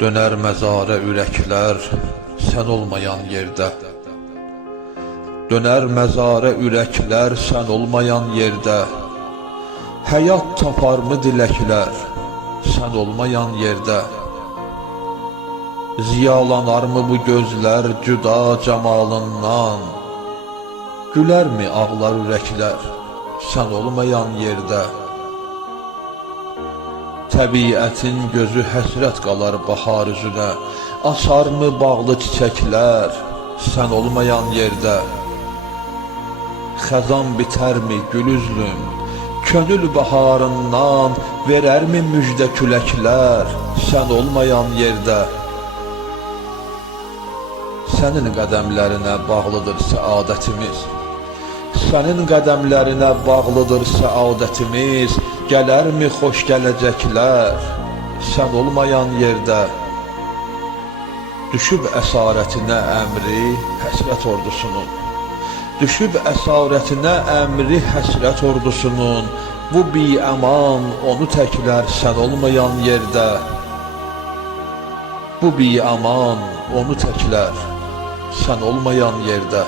Döner məzara ürəklər sən olmayan yerdə. Döner məzara ürəklər sən olmayan yerdə. Həyat taparmı diləklər sən olmayan yerdə. Ziyalanarmı bu gözlər cüda camalından? Gülərmi ağlar ürəklər sən olmayan yerdə? Təbiətin gözü həsrət qalar bahar üzünə. Açarmı bağlı çiçəklər sən olmayan yerdə? Xəzan bitərmi gül üzlüm könül baharından? Verərmi müjdə küləklər sən olmayan yerdə? Sənin qədəmlərinə bağlıdır səadətimiz. Sənin qədəmlərinə bağlıdır səadətimiz. Gələrmi xoş gələcəklər sən olmayan yerdə? Düşüb əsarətinə əmri həsrət ordusunun. Düşüb əsarətinə əmri həsrət ordusunun. Bu bi-əman onu təklər sən olmayan yerdə. Bu bi-əman onu təklər sən olmayan yerdə.